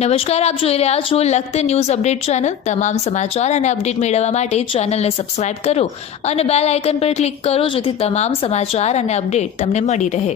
નમસ્કાર, આપ જોઈ રહ્યા છો લખત ન્યૂઝ અપડેટ ચેનલ। તમામ સમાચાર અને અપડેટ મેળવવા માટે ચેનલને સબસ્ક્રાઇબ કરો અને બેલ આઇકન પર ક્લિક કરો, જેથી તમામ સમાચાર અને અપડેટ તમને મળી રહે।